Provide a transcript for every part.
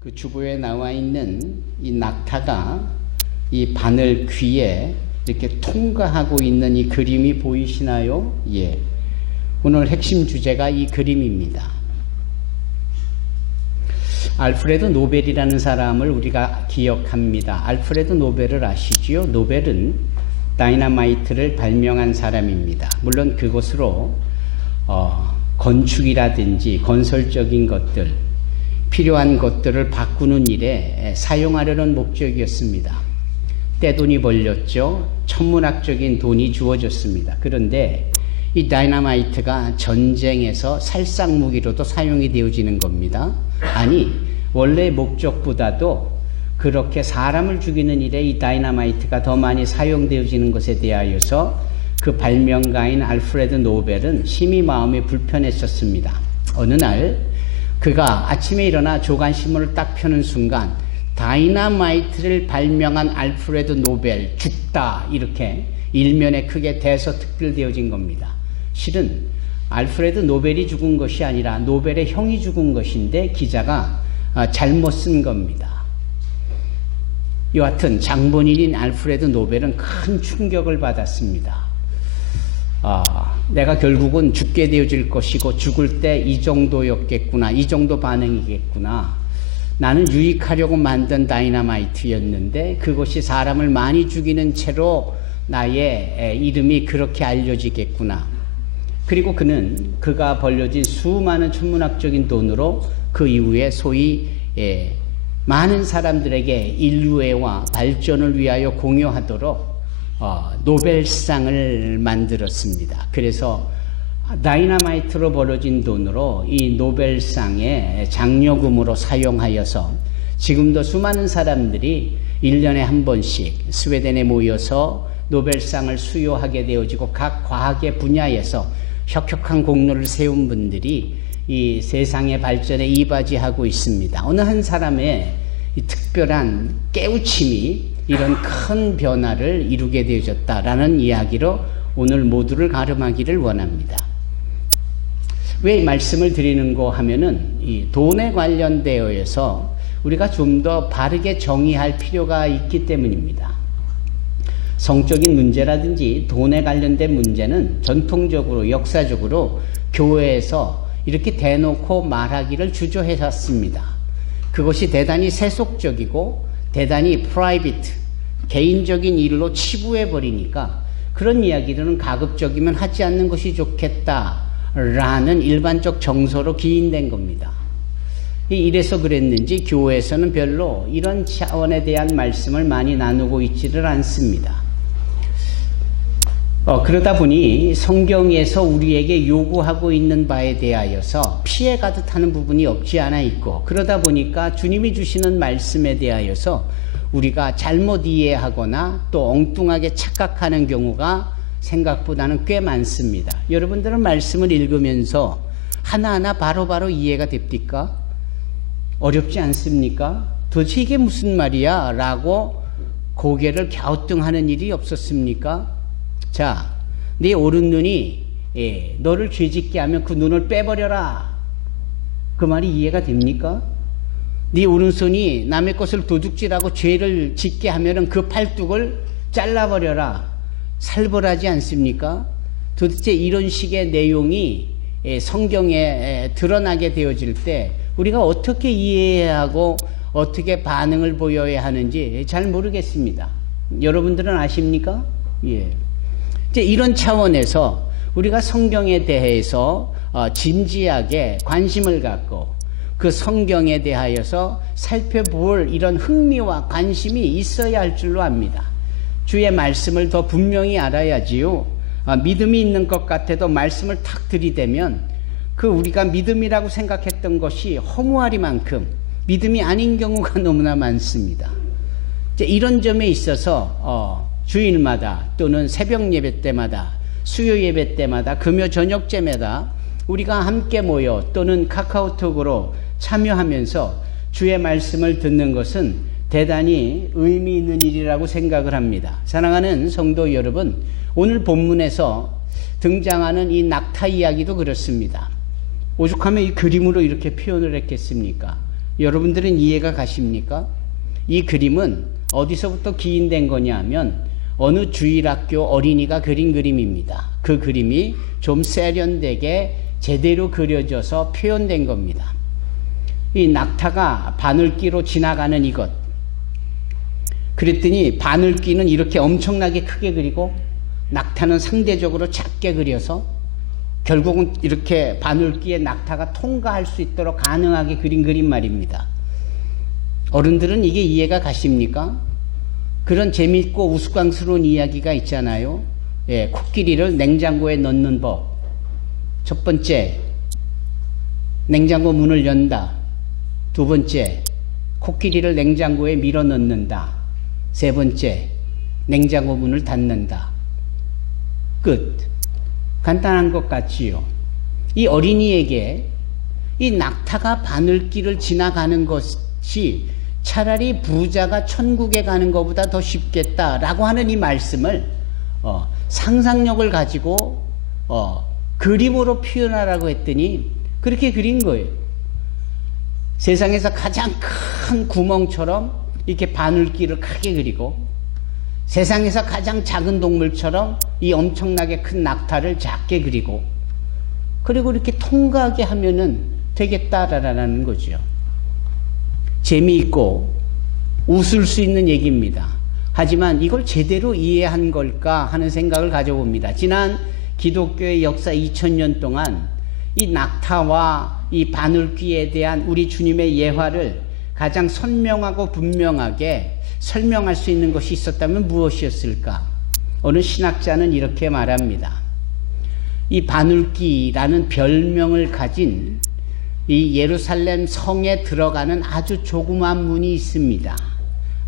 그 주보에 나와 있는 이 낙타가 이 바늘 귀에 이렇게 통과하고 있는 이 그림이 보이시나요? 예. 오늘 핵심 주제가 이 그림입니다. 알프레드 노벨이라는 사람을 우리가 기억합니다. 알프레드 노벨을 아시지요? 노벨은 다이너마이트를 발명한 사람입니다. 물론 그것으로 건축이라든지 건설적인 것들, 필요한 것들을 바꾸는 일에 사용하려는 목적이었습니다. 떼돈이 벌렸죠. 천문학적인 돈이 주어졌습니다. 그런데 이 다이너마이트가 전쟁에서 살상무기로도 사용이 되어지는 겁니다. 아니, 원래 목적보다도 그렇게 사람을 죽이는 일에 이 다이너마이트가 더 많이 사용되어지는 것에 대하여서 그 발명가인 알프레드 노벨은 심히 마음이 불편했었습니다. 어느 날 그가 아침에 일어나 조간신문을 딱 펴는 순간 다이너마이트를 발명한 알프레드 노벨 죽다, 이렇게 일면에 크게 대서특필되어진 겁니다. 실은 알프레드 노벨이 죽은 것이 아니라 노벨의 형이 죽은 것인데 기자가 잘못 쓴 겁니다. 여하튼 장본인인 알프레드 노벨은 큰 충격을 받았습니다. 내가 결국은 죽게 되어질 것이고 죽을 때 이 정도였겠구나, 이 정도 반응이겠구나. 나는 유익하려고 만든 다이너마이트였는데 그것이 사람을 많이 죽이는 채로 나의 이름이 그렇게 알려지겠구나. 그리고 그는 그가 벌려진 수많은 천문학적인 돈으로 그 이후에 소위 많은 사람들에게 인류애와 발전을 위하여 공유하도록 노벨상을 만들었습니다. 그래서 다이너마이트로 벌어진 돈으로 이 노벨상의 장려금으로 사용하여서 지금도 수많은 사람들이 1년에 한 번씩 스웨덴에 모여서 노벨상을 수여하게 되어지고 각 과학의 분야에서 혁혁한 공로를 세운 분들이 이 세상의 발전에 이바지하고 있습니다. 어느 한 사람의 이 특별한 깨우침이 이런 큰 변화를 이루게 되어졌다라는 이야기로 오늘 모두를 가름하기를 원합니다. 왜 이 말씀을 드리는고 하면은 이 돈에 관련되어서 우리가 좀 더 바르게 정의할 필요가 있기 때문입니다. 성적인 문제라든지 돈에 관련된 문제는 전통적으로 역사적으로 교회에서 이렇게 대놓고 말하기를 주저해왔습니다. 그것이 대단히 세속적이고 대단히 프라이빗, 개인적인 일로 치부해버리니까 그런 이야기들은 가급적이면 하지 않는 것이 좋겠다라는 일반적 정서로 기인된 겁니다. 이래서 그랬는지 교회에서는 별로 이런 차원에 대한 말씀을 많이 나누고 있지를 않습니다. 그러다 보니 성경에서 우리에게 요구하고 있는 바에 대하여서 피해가듯 하는 부분이 없지 않아 있고, 그러다 보니까 주님이 주시는 말씀에 대하여서 우리가 잘못 이해하거나 또 엉뚱하게 착각하는 경우가 생각보다는 꽤 많습니다. 여러분들은 말씀을 읽으면서 하나하나 바로바로 이해가 됩니까? 어렵지 않습니까? 도대체 이게 무슨 말이야? 라고 고개를 갸우뚱하는 일이 없었습니까? 자, 네 오른눈이 너를 죄짓게 하면 그 눈을 빼버려라. 그 말이 이해가 됩니까? 네 오른손이 남의 것을 도둑질하고 죄를 짓게 하면 그 팔뚝을 잘라버려라. 살벌하지 않습니까? 도대체 이런 식의 내용이 성경에 드러나게 되어질 때 우리가 어떻게 이해해야 하고 어떻게 반응을 보여야 하는지 잘 모르겠습니다. 여러분들은 아십니까? 예. 이제 이런 차원에서 우리가 성경에 대해서 진지하게 관심을 갖고 그 성경에 대하여서 살펴볼 이런 흥미와 관심이 있어야 할 줄로 압니다. 주의 말씀을 더 분명히 알아야지요. 믿음이 있는 것 같아도 말씀을 탁 들이대면 그 우리가 믿음이라고 생각했던 것이 허무하리만큼 믿음이 아닌 경우가 너무나 많습니다. 이제 이런 점에 있어서 주일마다 또는 새벽 예배 때마다, 수요 예배 때마다, 금요 저녁제마다 우리가 함께 모여 또는 카카오톡으로 참여하면서 주의 말씀을 듣는 것은 대단히 의미 있는 일이라고 생각을 합니다. 사랑하는 성도 여러분, 오늘 본문에서 등장하는 이 낙타 이야기도 그렇습니다. 오죽하면 이 그림으로 이렇게 표현을 했겠습니까? 여러분들은 이해가 가십니까? 이 그림은 어디서부터 기인된 거냐 하면 어느 주일학교 어린이가 그린 그림입니다. 그 그림이 좀 세련되게 제대로 그려져서 표현된 겁니다. 이 낙타가 바늘귀로 지나가는 이것. 그랬더니 바늘귀는 이렇게 엄청나게 크게 그리고 낙타는 상대적으로 작게 그려서 결국은 이렇게 바늘귀에 낙타가 통과할 수 있도록 가능하게 그린 그림 말입니다. 어른들은 이게 이해가 가십니까? 그런 재미있고 우스꽝스러운 이야기가 있잖아요. 예, 코끼리를 냉장고에 넣는 법. 첫 번째, 냉장고 문을 연다. 두 번째, 코끼리를 냉장고에 밀어 넣는다. 세 번째, 냉장고 문을 닫는다. 끝. 간단한 것 같지요. 이 어린이에게 이 낙타가 바늘길을 지나가는 것이 차라리 부자가 천국에 가는 것보다 더 쉽겠다라고 하는 이 말씀을 상상력을 가지고 그림으로 표현하라고 했더니 그렇게 그린 거예요. 세상에서 가장 큰 구멍처럼 이렇게 바늘길을 크게 그리고 세상에서 가장 작은 동물처럼 이 엄청나게 큰 낙타를 작게 그리고 그리고 이렇게 통과하게 하면은 되겠다라는 거죠. 재미있고 웃을 수 있는 얘기입니다. 하지만 이걸 제대로 이해한 걸까 하는 생각을 가져봅니다. 지난 기독교의 역사 2000년 동안 이 낙타와 이 바늘귀에 대한 우리 주님의 예화를 가장 선명하고 분명하게 설명할 수 있는 것이 있었다면 무엇이었을까? 어느 신학자는 이렇게 말합니다. 이 바늘귀라는 별명을 가진 이 예루살렘 성에 들어가는 아주 조그만 문이 있습니다.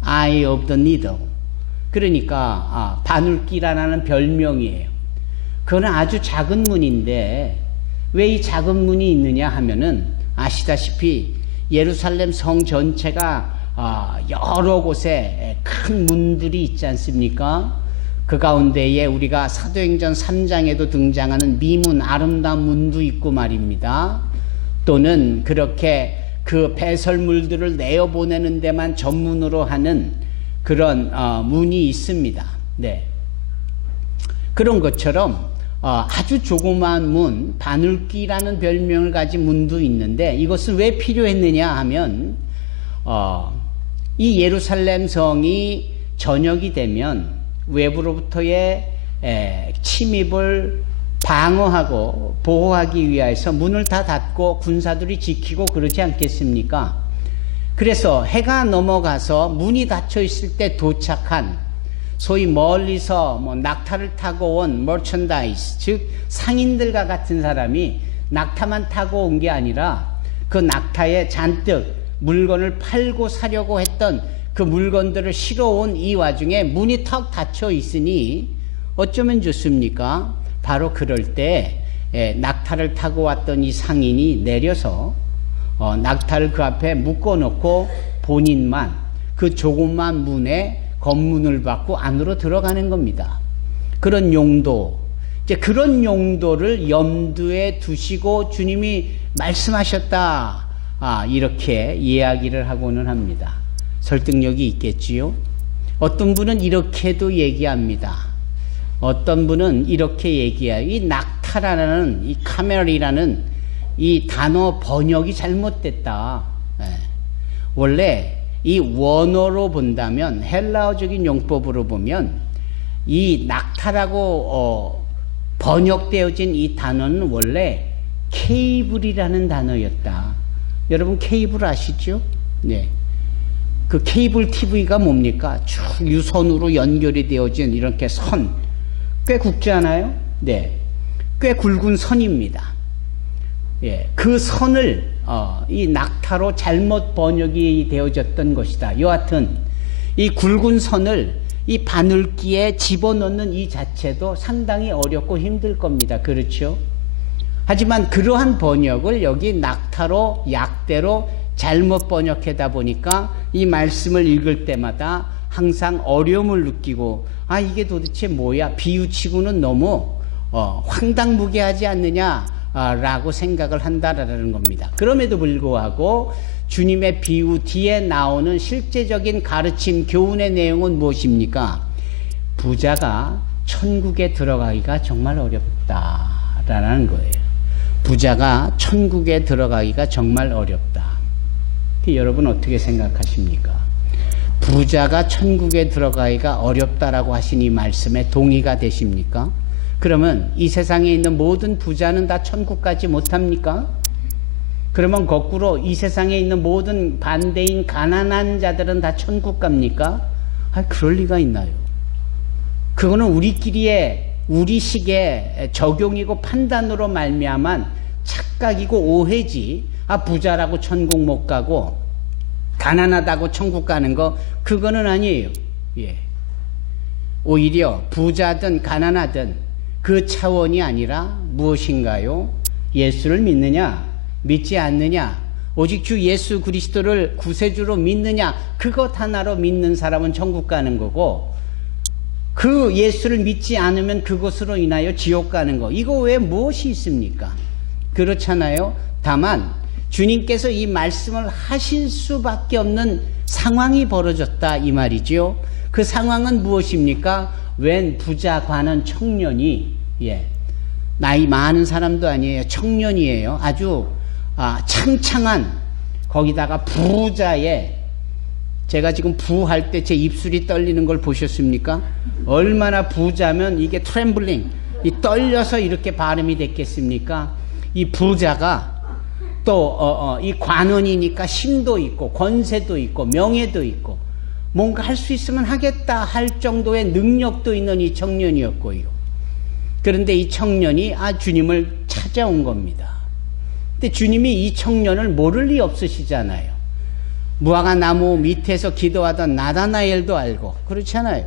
Eye of the Needle. 그러니까 바늘귀라는 별명이에요. 그건 아주 작은 문인데 왜 이 작은 문이 있느냐 하면은 아시다시피 예루살렘 성 전체가 여러 곳에 큰 문들이 있지 않습니까? 그 가운데에 우리가 사도행전 3장에도 등장하는 미문, 아름다운 문도 있고 말입니다. 또는 그렇게 그 배설물들을 내어보내는 데만 전문으로 하는 그런 문이 있습니다. 네. 그런 것처럼 아주 조그마한 문, 바늘귀라는 별명을 가진 문도 있는데 이것은 왜 필요했느냐 하면 이 예루살렘 성이 저녁이 되면 외부로부터의 침입을 방어하고 보호하기 위해서 문을 다 닫고 군사들이 지키고 그러지 않겠습니까? 그래서 해가 넘어가서 문이 닫혀 있을 때 도착한 소위 멀리서 낙타를 타고 온 머천다이스, 즉 상인들과 같은 사람이 낙타만 타고 온 게 아니라 그 낙타에 잔뜩 물건을 팔고 사려고 했던 그 물건들을 실어온 이 와중에 문이 턱 닫혀 있으니 어쩌면 좋습니까? 바로 그럴 때 낙타를 타고 왔던 이 상인이 내려서 낙타를 그 앞에 묶어놓고 본인만 그 조그만 문에 검문을 받고 안으로 들어가는 겁니다. 그런 용도, 이제 그런 용도를 염두에 두시고 주님이 말씀하셨다. 이렇게 이야기를 하고는 합니다. 설득력이 있겠지요? 어떤 분은 이렇게도 얘기합니다. 어떤 분은 이렇게 얘기해요. 이 낙타라는, 이 카멜이라는 이 단어 번역이 잘못됐다. 원래 이 원어로 본다면, 헬라어적인 용법으로 보면 이 낙타라고 번역되어진 이 단어는 원래 케이블이라는 단어였다. 여러분 케이블 아시죠? 네. 그 케이블 TV가 뭡니까? 쭉 유선으로 연결이 되어진 이렇게 선. 꽤 굵지 않아요? 네. 꽤 굵은 선입니다. 예. 그 선을 이 낙타로 잘못 번역이 되어졌던 것이다. 여하튼 이 굵은 선을 이 바늘귀에 집어넣는 이 자체도 상당히 어렵고 힘들 겁니다. 그렇죠? 하지만 그러한 번역을 여기 낙타로 약대로 잘못 번역하다 보니까 이 말씀을 읽을 때마다 항상 어려움을 느끼고 이게 도대체 뭐야? 비유치고는 너무 황당무계하지 않느냐 라고 생각을 한다라는 겁니다. 그럼에도 불구하고 주님의 비유 뒤에 나오는 실제적인 가르침, 교훈의 내용은 무엇입니까? 부자가 천국에 들어가기가 정말 어렵다라는 거예요. 부자가 천국에 들어가기가 정말 어렵다. 여러분 어떻게 생각하십니까? 부자가 천국에 들어가기가 어렵다라고 하신 이 말씀에 동의가 되십니까? 그러면 이 세상에 있는 모든 부자는 다 천국 가지 못합니까? 그러면 거꾸로 이 세상에 있는 모든 반대인 가난한 자들은 다 천국 갑니까? 그럴 리가 있나요? 그거는 우리식의 적용이고 판단으로 말미암은 착각이고 오해지. 부자라고 천국 못 가고 가난하다고 천국 가는 거 그거는 아니에요. 예. 오히려 부자든 가난하든 그 차원이 아니라 무엇인가요? 예수를 믿느냐 믿지 않느냐, 오직 주 예수 그리스도를 구세주로 믿느냐, 그것 하나로 믿는 사람은 천국 가는 거고, 그 예수를 믿지 않으면 그것으로 인하여 지옥 가는 거, 이거 외에 무엇이 있습니까? 그렇잖아요. 다만 주님께서 이 말씀을 하실 수밖에 없는 상황이 벌어졌다 이 말이죠. 그 상황은 무엇입니까? 웬 부자 관원 청년이, 나이 많은 사람도 아니에요. 청년이에요. 아주 창창한, 거기다가 부자의, 제가 지금 부할 때 제 입술이 떨리는 걸 보셨습니까? 얼마나 부자면 이게 트램블링, 이 떨려서 이렇게 발음이 됐겠습니까? 이 부자가 또 이 관원이니까 힘도 있고 권세도 있고 명예도 있고 뭔가 할 수 있으면 하겠다 할 정도의 능력도 있는 이 청년이었고요. 그런데 이 청년이 주님을 찾아온 겁니다. 근데 주님이 이 청년을 모를 리 없으시잖아요. 무화과 나무 밑에서 기도하던 나다나엘도 알고, 그렇잖아요.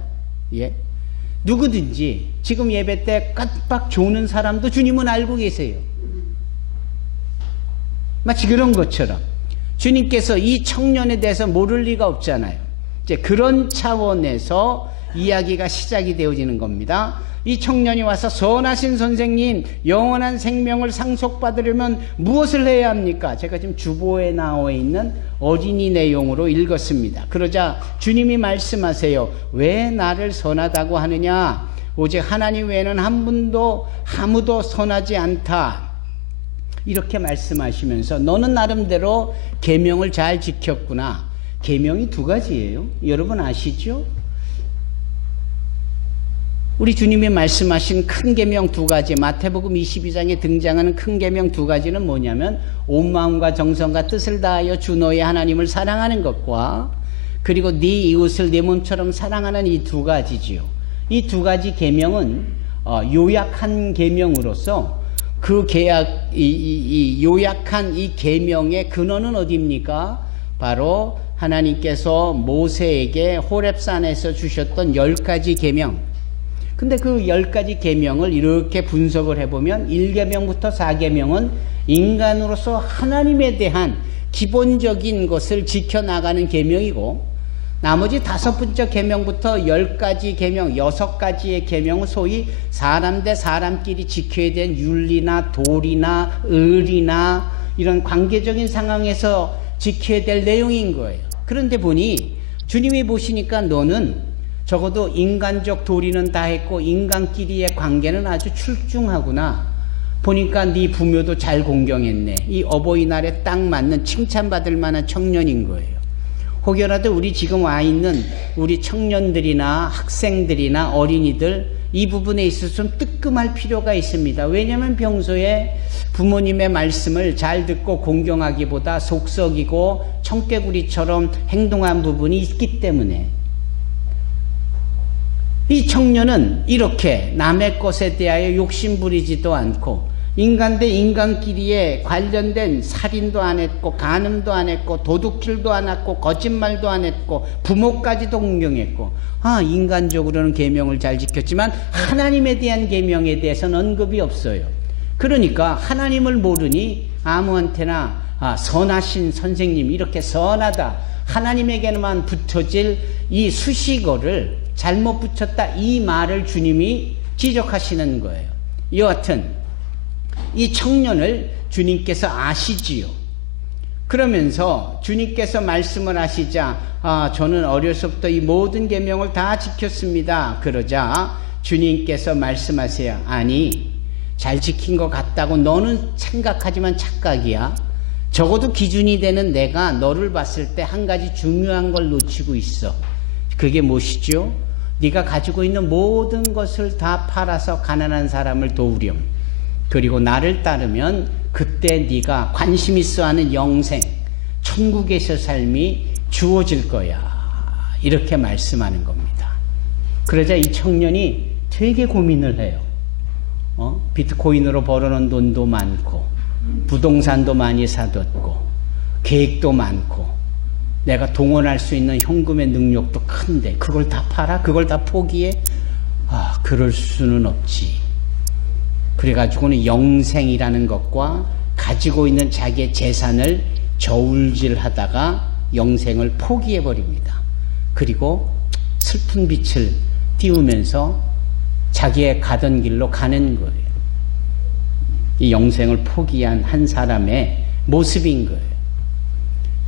누구든지 지금 예배 때 깜빡 조는 사람도 주님은 알고 계세요. 마치 그런 것처럼 주님께서 이 청년에 대해서 모를 리가 없잖아요. 이제 그런 차원에서 이야기가 시작이 되어지는 겁니다. 이 청년이 와서, 선하신 선생님, 영원한 생명을 상속받으려면 무엇을 해야 합니까? 제가 지금 주보에 나와 있는 어린이 내용으로 읽었습니다. 그러자 주님이 말씀하세요. 왜 나를 선하다고 하느냐? 오직 하나님 외에는 아무도 선하지 않다. 이렇게 말씀하시면서 너는 나름대로 계명을 잘 지켰구나. 계명이 두 가지예요. 여러분 아시죠? 우리 주님이 말씀하신 큰 계명 두 가지, 마태복음 22장에 등장하는 큰 계명 두 가지는 뭐냐면 온 마음과 정성과 뜻을 다하여 주 너의 하나님을 사랑하는 것과, 그리고 네 이웃을 네 몸처럼 사랑하는 이 두 가지지요. 이 두 가지 계명은 요약한 계명으로서 그 요약한 이 계명의 근원은 어디입니까? 바로 하나님께서 모세에게 호렙산에서 주셨던 10가지 계명. 근데 그 10가지 계명을 이렇게 분석을 해보면 1계명부터 4계명은 인간으로서 하나님에 대한 기본적인 것을 지켜나가는 계명이고, 나머지 5번째 계명부터 10가지 계명, 6가지의 계명은 소위 사람 대 사람끼리 지켜야 될 윤리나 도리나 의리나 이런 관계적인 상황에서 지켜야 될 내용인 거예요. 그런데 보니 주님이 보시니까 너는 적어도 인간적 도리는 다 했고 인간끼리의 관계는 아주 출중하구나. 보니까 네 부모도 잘 공경했네. 이 어버이날에 딱 맞는 칭찬받을 만한 청년인 거예요. 혹여라도 우리 지금 와 있는 우리 청년들이나 학생들이나 어린이들, 이 부분에 있어서 좀 뜨끔할 필요가 있습니다. 왜냐하면 평소에 부모님의 말씀을 잘 듣고 공경하기보다 속썩이고 청개구리처럼 행동한 부분이 있기 때문에, 이 청년은 이렇게 남의 것에 대하여 욕심부리지도 않고 인간 대 인간끼리에 관련된 살인도 안 했고 간음도 안 했고 도둑질도 안 했고 거짓말도 안 했고 부모까지도 공경했고, 인간적으로는 계명을 잘 지켰지만 하나님에 대한 계명에 대해서는 언급이 없어요. 그러니까 하나님을 모르니 아무한테나 선하신 선생님, 이렇게 선하다, 하나님에게만 붙여질 이 수식어를 잘못 붙였다, 이 말을 주님이 지적하시는 거예요. 여하튼 이 청년을 주님께서 아시지요. 그러면서 주님께서 말씀을 하시자 저는 어려서부터 이 모든 계명을 다 지켰습니다. 그러자 주님께서 말씀하세요. 아니, 잘 지킨 것 같다고 너는 생각하지만 착각이야. 적어도 기준이 되는 내가 너를 봤을 때 한 가지 중요한 걸 놓치고 있어. 그게 무엇이죠? 네가 가지고 있는 모든 것을 다 팔아서 가난한 사람을 도우렴. 그리고 나를 따르면 그때 네가 관심 있어 하는 영생, 천국에서 삶이 주어질 거야. 이렇게 말씀하는 겁니다. 그러자 이 청년이 되게 고민을 해요. 비트코인으로 벌어놓은 돈도 많고 부동산도 많이 사뒀고 계획도 많고 내가 동원할 수 있는 현금의 능력도 큰데 그걸 다 팔아? 그걸 다 포기해? 그럴 수는 없지. 그래가지고는 영생이라는 것과 가지고 있는 자기의 재산을 저울질하다가 영생을 포기해버립니다. 그리고 슬픈 빛을 띄우면서 자기의 가던 길로 가는 거예요. 이 영생을 포기한 한 사람의 모습인 거예요.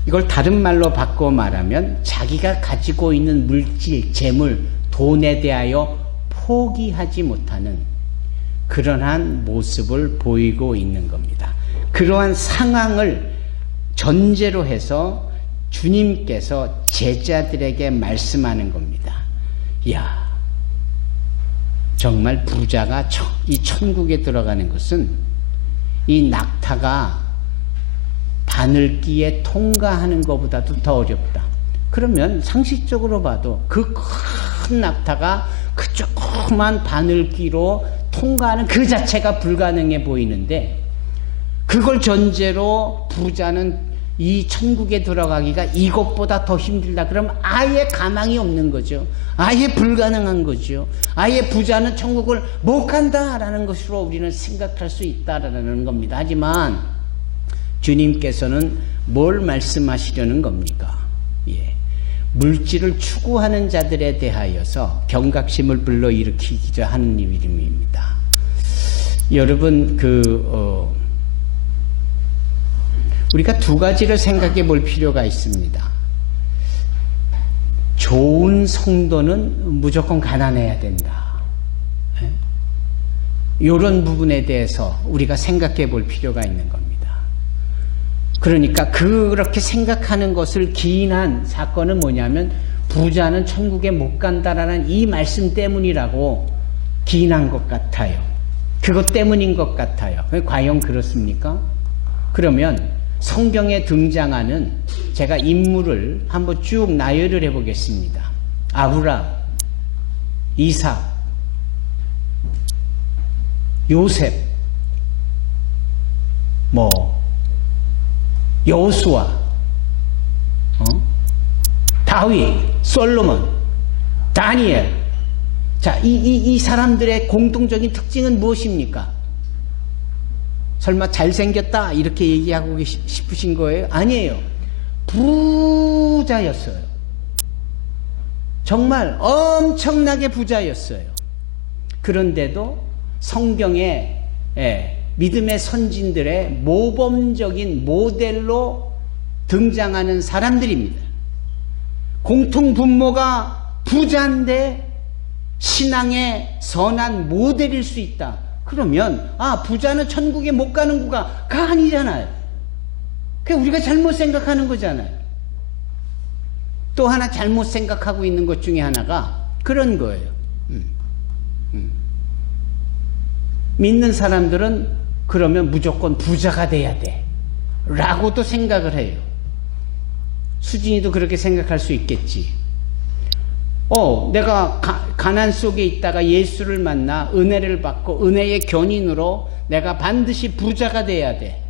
이걸 다른 말로 바꿔 말하면 자기가 가지고 있는 물질, 재물, 돈에 대하여 포기하지 못하는 그러한 모습을 보이고 있는 겁니다. 그러한 상황을 전제로 해서 주님께서 제자들에게 말씀하는 겁니다. 이야, 정말 부자가 이 천국에 들어가는 것은 이 낙타가 바늘기에 통과하는 것보다도 더 어렵다. 그러면 상식적으로 봐도 그 큰 낙타가 그 조그만 바늘기로 통과하는 그 자체가 불가능해 보이는데 그걸 전제로 부자는 이 천국에 들어가기가 이것보다 더 힘들다. 그러면 아예 가망이 없는 거죠. 아예 불가능한 거죠. 아예 부자는 천국을 못 간다라는 것으로 우리는 생각할 수 있다라는 겁니다. 하지만 주님께서는 뭘 말씀하시려는 겁니까? 물질을 추구하는 자들에 대하여서 경각심을 불러일으키기자 하는 이름입니다. 여러분, 우리가 두 가지를 생각해 볼 필요가 있습니다. 좋은 성도는 무조건 가난해야 된다. 이런 부분에 대해서 우리가 생각해 볼 필요가 있는 겁니다. 그러니까 그렇게 생각하는 것을 기인한 사건은 뭐냐면 부자는 천국에 못 간다라는 이 말씀 때문이라고 기인한 것 같아요. 그것 때문인 것 같아요. 과연 그렇습니까? 그러면 성경에 등장하는 제가 인물을 한번 쭉 나열을 해보겠습니다. 아브라함, 이삭, 요셉, 여호수아, 다윗, 솔로몬, 다니엘. 자, 이 사람들의 공통적인 특징은 무엇입니까? 설마 잘생겼다 이렇게 얘기하고 싶으신 거예요? 아니에요. 부자였어요. 정말 엄청나게 부자였어요. 그런데도 성경에 믿음의 선진들의 모범적인 모델로 등장하는 사람들입니다. 공통 분모가 부자인데 신앙의 선한 모델일 수 있다. 그러면 부자는 천국에 못 가는구가 아니잖아요. 그게 우리가 잘못 생각하는 거잖아요. 또 하나 잘못 생각하고 있는 것 중에 하나가 그런 거예요. 믿는 사람들은 그러면 무조건 부자가 돼야 돼 라고도 생각을 해요. 수진이도 그렇게 생각할 수 있겠지. 내가 가난 속에 있다가 예수를 만나 은혜를 받고 은혜의 견인으로 내가 반드시 부자가 돼야 돼.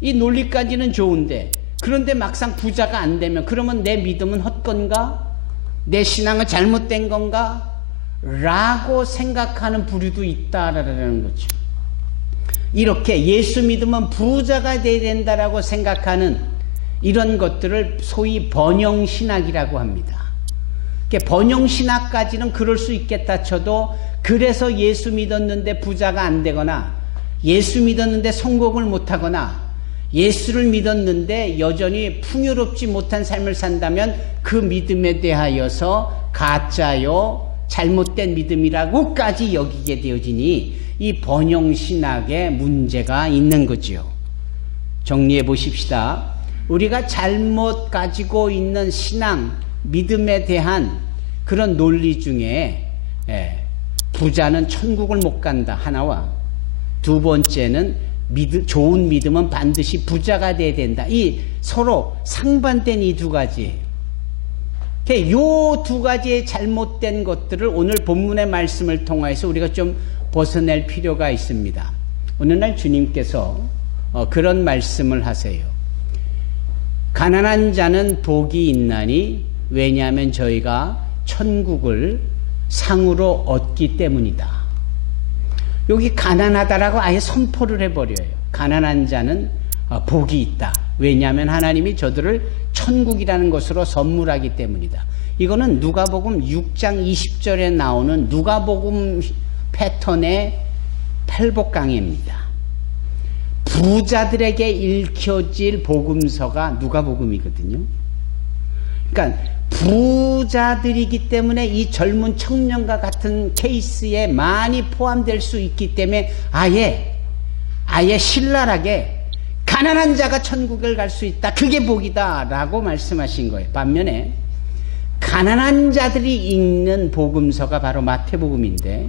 이 논리까지는 좋은데 그런데 막상 부자가 안 되면 그러면 내 믿음은 헛건가? 내 신앙은 잘못된 건가? 라고 생각하는 부류도 있다라는 거죠. 이렇게 예수 믿으면 부자가 돼야 된다라고 생각하는 이런 것들을 소위 번영신학이라고 합니다. 번영신학까지는 그럴 수 있겠다 쳐도 그래서 예수 믿었는데 부자가 안 되거나 예수 믿었는데 성공을 못하거나 예수를 믿었는데 여전히 풍요롭지 못한 삶을 산다면 그 믿음에 대하여서 가짜요, 잘못된 믿음이라고까지 여기게 되어지니 이 번영신학에 문제가 있는 거지요. 정리해 보십시다. 우리가 잘못 가지고 있는 신앙, 믿음에 대한 그런 논리 중에 부자는 천국을 못 간다 하나와, 두 번째는 좋은 믿음은 반드시 부자가 돼야 된다. 이 서로 상반된 이 두 가지. 이 두 가지의 잘못된 것들을 오늘 본문의 말씀을 통해서 우리가 좀 벗어낼 필요가 있습니다. 어느 날 주님께서 그런 말씀을 하세요. 가난한 자는 복이 있나니 왜냐하면 저희가 천국을 상으로 얻기 때문이다. 여기 가난하다라고 아예 선포를 해버려요. 가난한 자는 복이 있다. 왜냐하면 하나님이 저들을 천국이라는 것으로 선물하기 때문이다. 이거는 누가복음 6장 20절에 나오는 누가복음 패턴의 팔복강해입니다. 부자들에게 읽혀질 복음서가 누가복음이거든요. 그러니까 부자들이기 때문에 이 젊은 청년과 같은 케이스에 많이 포함될 수 있기 때문에 아예 신랄하게 가난한 자가 천국을 갈 수 있다. 그게 복이다 라고 말씀하신 거예요. 반면에 가난한 자들이 읽는 복음서가 바로 마태복음인데,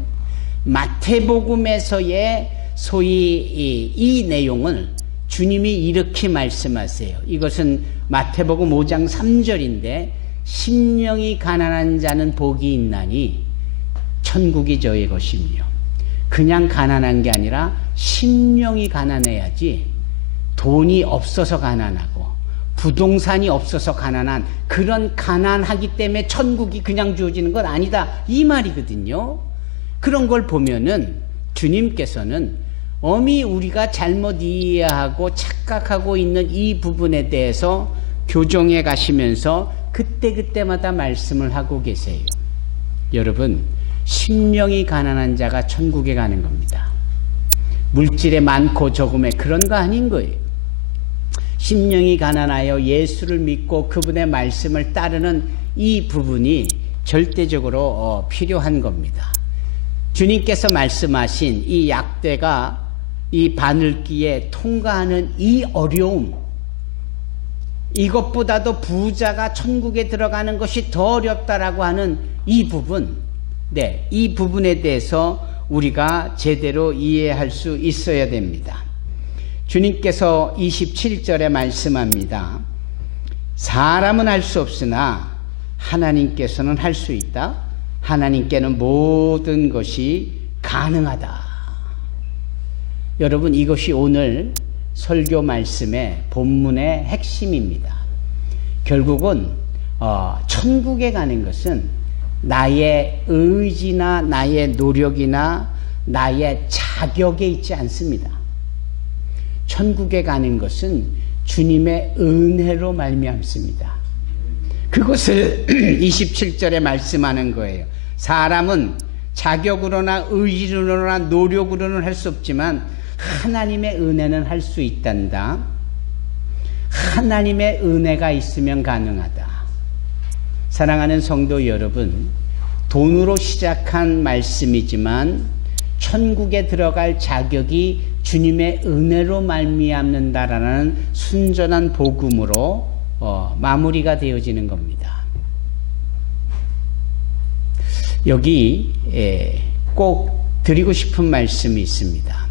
마태복음에서의 소위 이 내용을 주님이 이렇게 말씀하세요. 이것은 마태복음 5장 3절인데 심령이 가난한 자는 복이 있나니 천국이 저의 것이며, 그냥 가난한 게 아니라 심령이 가난해야지 돈이 없어서 가난하고 부동산이 없어서 가난한, 그런 가난하기 때문에 천국이 그냥 주어지는 건 아니다 이 말이거든요. 그런 걸 보면은 주님께서는 엄히 우리가 잘못 이해하고 착각하고 있는 이 부분에 대해서 교정해 가시면서 그때그때마다 말씀을 하고 계세요. 여러분, 심령이 가난한 자가 천국에 가는 겁니다. 물질에 많고 적음에 그런 거 아닌 거예요. 심령이 가난하여 예수를 믿고 그분의 말씀을 따르는 이 부분이 절대적으로 필요한 겁니다. 주님께서 말씀하신 이 약대가 이 바늘기에 통과하는 이 어려움, 이것보다도 부자가 천국에 들어가는 것이 더 어렵다라고 하는 이 부분, 이 부분에 대해서 우리가 제대로 이해할 수 있어야 됩니다. 주님께서 27절에 말씀합니다. 사람은 할 수 없으나 하나님께서는 할 수 있다. 하나님께는 모든 것이 가능하다. 여러분, 이것이 오늘 설교 말씀의 본문의 핵심입니다. 결국은 천국에 가는 것은 나의 의지나 나의 노력이나 나의 자격에 있지 않습니다. 천국에 가는 것은 주님의 은혜로 말미암습니다. 그것을 27절에 말씀하는 거예요. 사람은 자격으로나 의지로나 노력으로는 할 수 없지만 하나님의 은혜는 할 수 있단다. 하나님의 은혜가 있으면 가능하다. 사랑하는 성도 여러분, 돈으로 시작한 말씀이지만 천국에 들어갈 자격이 주님의 은혜로 말미암는다라는 순전한 복음으로 마무리가 되어지는 겁니다. 여기 꼭 드리고 싶은 말씀이 있습니다.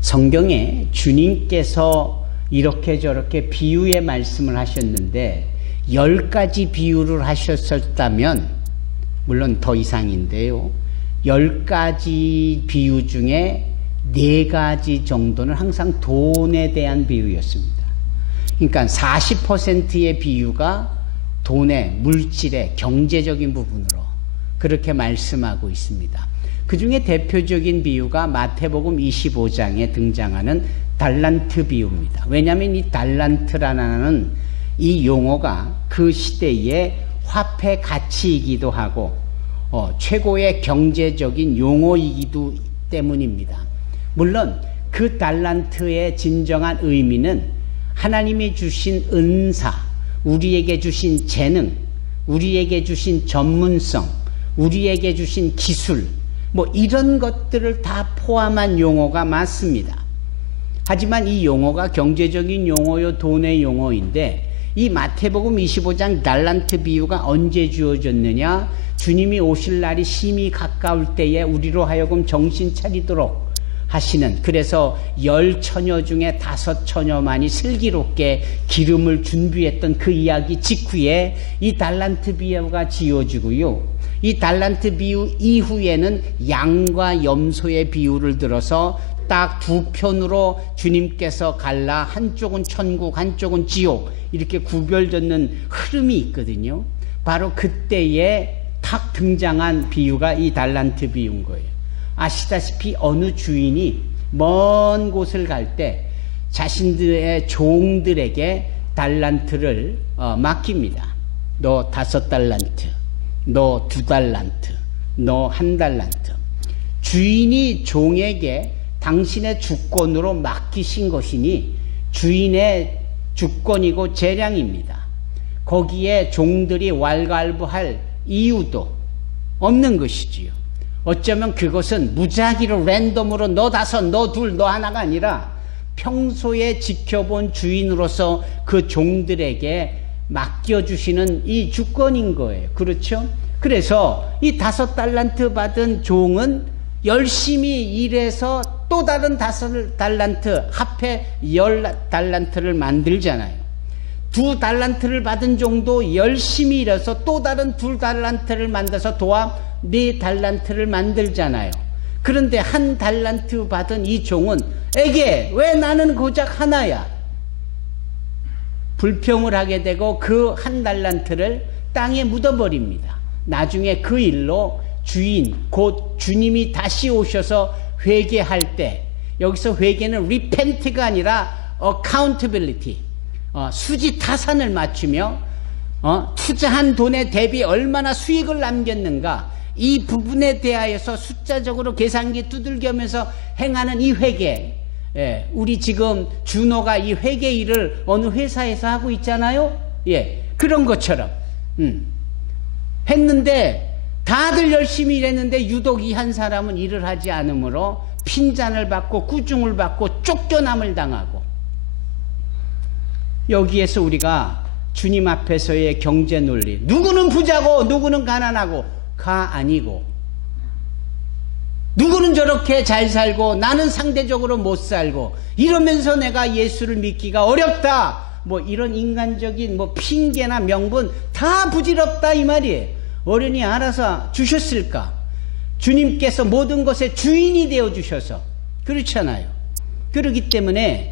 성경에 주님께서 이렇게 저렇게 비유의 말씀을 하셨는데 10가지 비유를 하셨었다면, 물론 더 이상인데요, 10가지 비유 중에 4가지 정도는 항상 돈에 대한 비유였습니다. 그러니까 40%의 비유가 돈의, 물질의, 경제적인 부분으로 그렇게 말씀하고 있습니다. 그 중에 대표적인 비유가 마태복음 25장에 등장하는 달란트 비유입니다. 왜냐하면 이 달란트라는 이 용어가 그 시대의 화폐 가치이기도 하고 최고의 경제적인 용어이기도 때문입니다. 물론 그 달란트의 진정한 의미는 하나님이 주신 은사, 우리에게 주신 재능, 우리에게 주신 전문성, 우리에게 주신 기술, 뭐 이런 것들을 다 포함한 용어가 맞습니다. 하지만 이 용어가 경제적인 용어요, 돈의 용어인데 이 마태복음 25장 달란트 비유가 언제 주어졌느냐? 주님이 오실 날이 심히 가까울 때에 우리로 하여금 정신 차리도록 하시는, 그래서 10처녀 중에 5처녀만이 슬기롭게 기름을 준비했던 그 이야기 직후에 이 달란트 비유가 지어지고요. 이 달란트 비유 이후에는 양과 염소의 비유를 들어서 딱 두 편으로 주님께서 갈라 한쪽은 천국 한쪽은 지옥 이렇게 구별짓는 흐름이 있거든요. 바로 그때에 탁 등장한 비유가 이 달란트 비유인 거예요. 아시다시피 어느 주인이 먼 곳을 갈 때 자신들의 종들에게 달란트를 맡깁니다. 너 5달란트, 너 2달란트, 너 1달란트. 주인이 종에게 당신의 주권으로 맡기신 것이니 주인의 주권이고 재량입니다. 거기에 종들이 왈가왈부할 이유도 없는 것이지요. 어쩌면 그것은 무작위로 랜덤으로 너 5, 너 2, 너 1가 아니라 평소에 지켜본 주인으로서 그 종들에게 맡겨주시는 이 주권인 거예요. 그렇죠? 그래서 이 5달란트 받은 종은 열심히 일해서 또 다른 5달란트, 합해 10달란트를 만들잖아요. 2달란트를 받은 종도 열심히 일해서 또 다른 2달란트를 만들어서 도합 4달란트를 만들잖아요. 그런데 1달란트 받은 이 종은 에게 왜 나는 고작 하나야? 불평을 하게 되고 그 1달란트를 땅에 묻어버립니다. 나중에 그 일로 주인, 곧 주님이 다시 오셔서 회개할 때, 여기서 회개는 repent가 아니라 accountability, 수지 타산을 맞추며 투자한 돈에 대비 얼마나 수익을 남겼는가, 이 부분에 대하여서 숫자적으로 계산기 두들겨면서 행하는 이 회개. 예, 우리 지금 준호가 이 회개 일을 어느 회사에서 하고 있잖아요. 예, 그런 것처럼 했는데 다들 열심히 일했는데 유독 이 한 사람은 일을 하지 않으므로 핀잔을 받고 꾸중을 받고 쫓겨남을 당하고, 여기에서 우리가 주님 앞에서의 경제 논리, 누구는 부자고 누구는 가난하고 가 아니고, 누구는 저렇게 잘 살고 나는 상대적으로 못 살고 이러면서 내가 예수를 믿기가 어렵다, 뭐 이런 인간적인 뭐 핑계나 명분 다 부질없다 이 말이에요. 어른이 알아서 주셨을까? 주님께서 모든 것의 주인이 되어 주셔서 그렇잖아요. 그렇기 때문에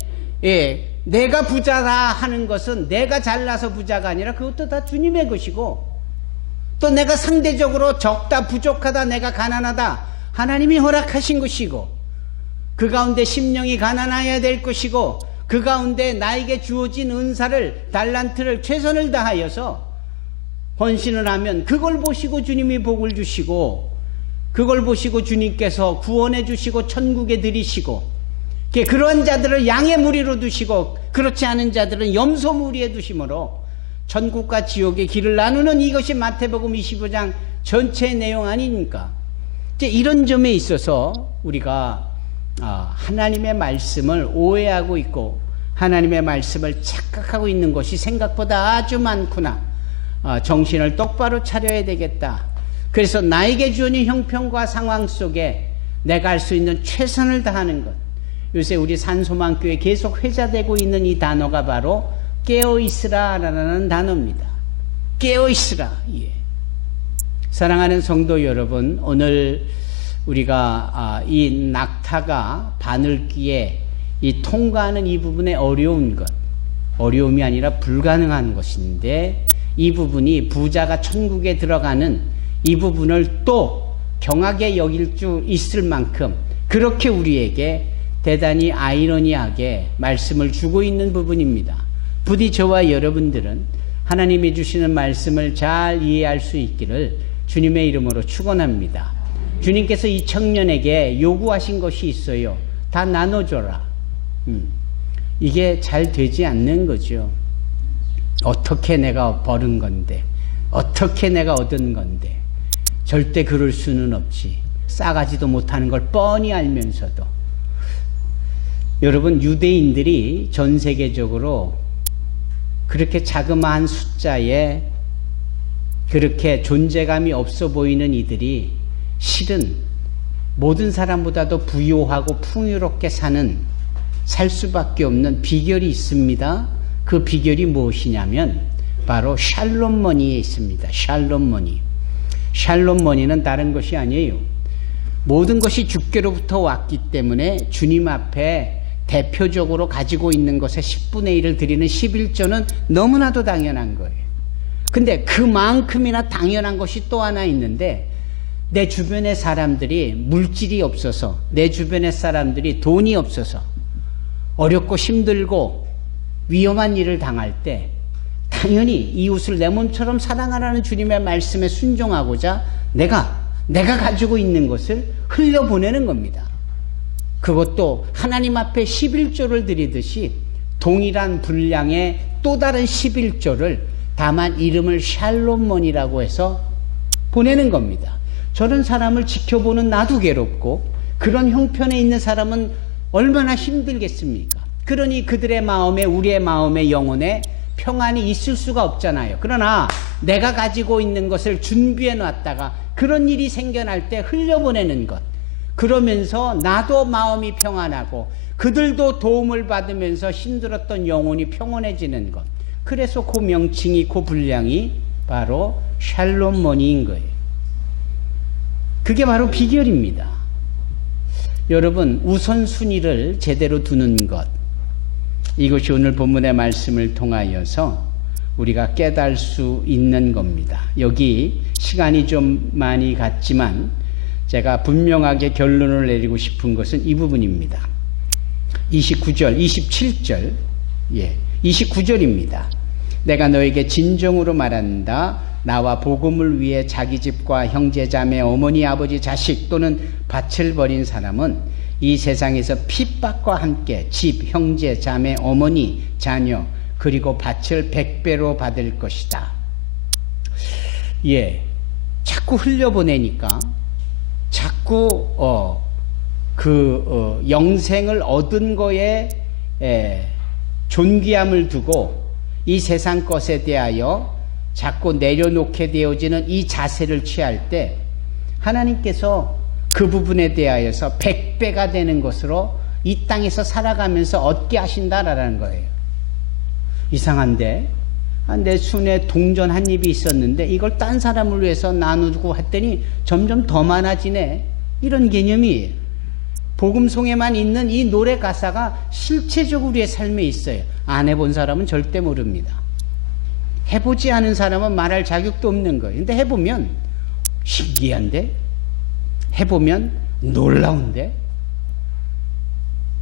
내가 부자다 하는 것은 내가 잘나서 부자가 아니라 그것도 다 주님의 것이고, 또 내가 상대적으로 적다 부족하다 내가 가난하다 하나님이 허락하신 것이고, 그 가운데 심령이 가난해야 될 것이고, 그 가운데 나에게 주어진 은사를 달란트를 최선을 다하여서 헌신을 하면 그걸 보시고 주님이 복을 주시고, 그걸 보시고 주님께서 구원해 주시고 천국에 들이시고, 그러한 자들을 양의 무리로 두시고 그렇지 않은 자들은 염소 무리에 두심으로 천국과 지옥의 길을 나누는, 이것이 마태복음 25장 전체의 내용 아닙니까? 이제 이런 점에 있어서 우리가 하나님의 말씀을 오해하고 있고 하나님의 말씀을 착각하고 있는 것이 생각보다 아주 많구나. 정신을 똑바로 차려야 되겠다. 그래서 나에게 주어진 형편과 상황 속에 내가 할 수 있는 최선을 다하는 것. 요새 우리 산소망교회 계속 회자되고 있는 이 단어가 바로 깨어있으라 라는 단어입니다. 깨어있으라. 예. 사랑하는 성도 여러분, 오늘 우리가 이 낙타가 바늘귀에 이 통과하는 이 부분의 어려운 것, 어려움이 아니라 불가능한 것인데, 이 부분이 부자가 천국에 들어가는 이 부분을 또 경하게 여길 수 있을 만큼 그렇게 우리에게 대단히 아이러니하게 말씀을 주고 있는 부분입니다. 부디 저와 여러분들은 하나님이 주시는 말씀을 잘 이해할 수 있기를 주님의 이름으로 축원합니다. 주님께서 이 청년에게 요구하신 것이 있어요. 다 나눠줘라. 이게 잘 되지 않는 거죠. 어떻게 내가 벌은 건데, 어떻게 내가 얻은 건데, 절대 그럴 수는 없지. 싸가지도 못하는 걸 뻔히 알면서도. 여러분, 유대인들이 전 세계적으로 그렇게 자그마한 숫자에 그렇게 존재감이 없어 보이는 이들이 실은 모든 사람보다도 부유하고 풍요롭게 살 수밖에 없는 비결이 있습니다. 그 비결이 무엇이냐면 바로 샬롬머니에 있습니다. 샬롬머니. 샬롬머니는 다른 것이 아니에요. 모든 것이 주께로부터 왔기 때문에 주님 앞에 대표적으로 가지고 있는 것의 10분의 1을 드리는 11조는 너무나도 당연한 거예요. 근데 그만큼이나 당연한 것이 또 하나 있는데, 내 주변의 사람들이 물질이 없어서, 내 주변의 사람들이 돈이 없어서 어렵고 힘들고 위험한 일을 당할 때 당연히 이웃을 내 몸처럼 사랑하라는 주님의 말씀에 순종하고자 내가 가지고 있는 것을 흘려보내는 겁니다. 그것도 하나님 앞에 11조를 드리듯이 동일한 분량의 또 다른 11조를 다만 이름을 샬롬몬이라고 해서 보내는 겁니다. 저런 사람을 지켜보는 나도 괴롭고 그런 형편에 있는 사람은 얼마나 힘들겠습니까? 그러니 그들의 마음에, 우리의 마음에, 영혼에 평안이 있을 수가 없잖아요. 그러나 내가 가지고 있는 것을 준비해 놨다가 그런 일이 생겨날 때 흘려보내는 것, 그러면서 나도 마음이 평안하고 그들도 도움을 받으면서 힘들었던 영혼이 평온해지는 것, 그래서 그 명칭이, 그 분량이 바로 샬롬머니인 거예요. 그게 바로 비결입니다. 여러분, 우선순위를 제대로 두는 것, 이것이 오늘 본문의 말씀을 통하여서 우리가 깨달을 수 있는 겁니다. 여기 시간이 좀 많이 갔지만 제가 분명하게 결론을 내리고 싶은 것은 이 부분입니다. 29절, 27절, 29절입니다. 내가 너에게 진정으로 말한다. 나와 복음을 위해 자기 집과 형제 자매 어머니 아버지 자식 또는 밭을 버린 사람은 이 세상에서 핍박과 함께 집 형제 자매 어머니 자녀 그리고 밭을 100배로 받을 것이다. 자꾸 흘려보내니까 자꾸 영생을 얻은 거에 존귀함을 두고 이 세상 것에 대하여 자꾸 내려놓게 되어지는 이 자세를 취할 때 하나님께서 그 부분에 대하여서 100배가 되는 것으로 이 땅에서 살아가면서 얻게 하신다라는 거예요. 이상한데, 내 손에 동전 한 입이 있었는데 이걸 딴 사람을 위해서 나누고 했더니 점점 더 많아지네. 이런 개념이에요. 복음송에만 있는 이 노래 가사가 실체적으로 우리의 삶에 있어요. 안 해본 사람은 절대 모릅니다. 해보지 않은 사람은 말할 자격도 없는 거예요. 근데 해보면 신기한데? 해보면 놀라운데?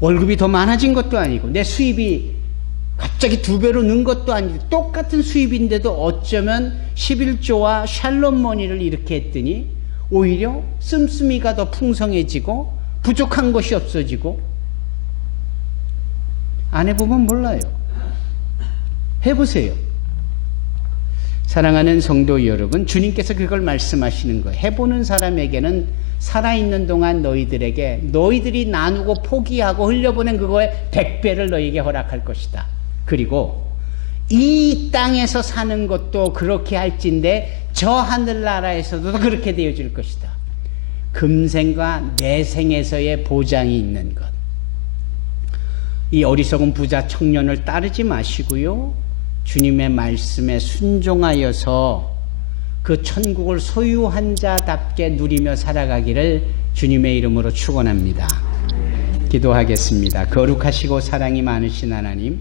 월급이 더 많아진 것도 아니고 내 수입이 갑자기 2배로 는 것도 아니고 똑같은 수입인데도 어쩌면 11조와 샬롬머니를 이렇게 했더니 오히려 씀씀이가 더 풍성해지고 부족한 것이 없어지고. 안 해보면 몰라요. 해보세요. 사랑하는 성도 여러분, 주님께서 그걸 말씀하시는 거예요. 해보는 사람에게는 살아있는 동안 너희들이 나누고 포기하고 흘려보낸 그거에 100배를 너희에게 허락할 것이다. 그리고 이 땅에서 사는 것도 그렇게 할진데 저 하늘나라에서도 그렇게 되어질 것이다. 금생과 내생에서의 보장이 있는 것. 이 어리석은 부자 청년을 따르지 마시고요, 주님의 말씀에 순종하여서 그 천국을 소유한 자답게 누리며 살아가기를 주님의 이름으로 축원합니다. 기도하겠습니다. 거룩하시고 사랑이 많으신 하나님,